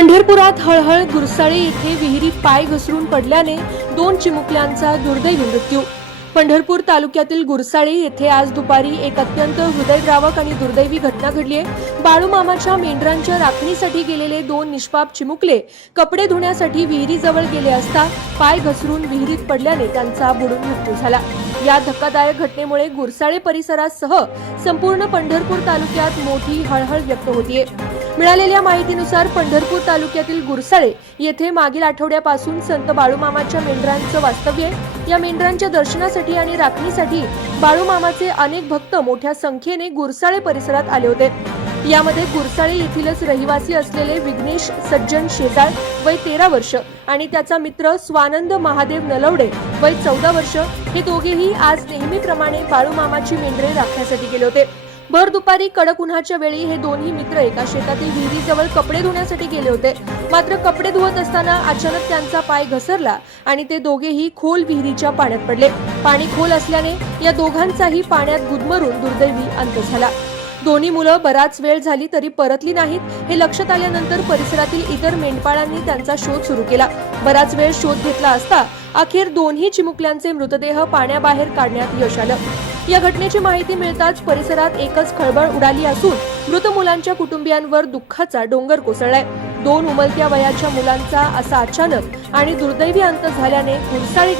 पंढरपुरात हळहळ गुरसाळे येथे विहिरीत पाय घसरून पडल्याने 2 चिमुकल्यांचा दुर्दैवी मृत्यू। पंढरपूर तालुक्यातील गुरसाळे येथे आज दुपारी एक अत्यंत हृदयद्रावक आणि दुर्दैवी घटना घडली आहे। बाळूमामाच्या मेंढरांच्या राखणीसाठी गेलेले 2 निष्पाप चिमुकले कपडे धुण्यासाठी विहिरीजवळ गेले असता पाय घसरून विहिरीत पडल्याने त्यांचा बुडून मृत्यू झाला। या धक्कादायक घटनेमुळे गुरसाळे परिसरासह संपूर्ण पंढरपूर तालुक्यात मोठी हळहळ व्यक्त होतीये। मिळालेल्या माहितीनुसार पंढरपूर तालुक्यातील गुरसाळे येथे मागील आठवड्यापासून संत बाळूमामाच्या मेंढरांचं वास्तव्य आहे। या मेंढरांच्या दर्शनासाठी आणि राखणीसाठी बाळूमामाचे अनेक भक्त मोठ्या संख्येने गुरसाळे परिसरात आले होते। यामध्ये गुरसाळे येथीलच रहिवासी असलेले विघ्नेश सज्जन शेजाळ वय 13 वर्ष आणि त्याचा मित्र स्वानंद महादेव नलवडे वय 14 वर्ष हे दोघेही आज नेहमीप्रमाणे बाळूमामाची मेंढरे राखण्यासाठी गेले होते। भर दुपारी कडक उन्हाच्या वेळी हे दोन्ही मित्र एका शेतातील विहिरीजवळ कपडे धुण्यासाठी गेले होते। मात्र कपडे धुवत असताना अचानक त्यांचा पाय घसरला आणि ते दोघेही खोल विहिरीच्या पाण्यात पडले। पाणी खोल असल्याने या दोघांचाही पाण्यात गुदमरून दुर्दैवी अंत झाला। दोन्ही मुलं बराच वेळ झाली तरी परतली नाहीत। हे लक्षात आल्यानंतर परिसरातील इतर मेंढपाळांनी त्यांचा शोध सुरू केला। बराच वेळ शोध घेतला असता अखेर दोन्ही चिमुकल्यांचे मृतदेह पाण्याबाहेर काढण्यात यश आलं। या घटनेची माहिती मिळताच परिसरात एकच खळबळ उडाली असून मृत मुलांच्या कुटुंबियांवर दुःखाचा डोंगर कोसळलाय। 2 उमलत्या वयाच्या मुलांचा असा अचानक आणि दुर्दैवी अंत झाल्याने गुरसाळे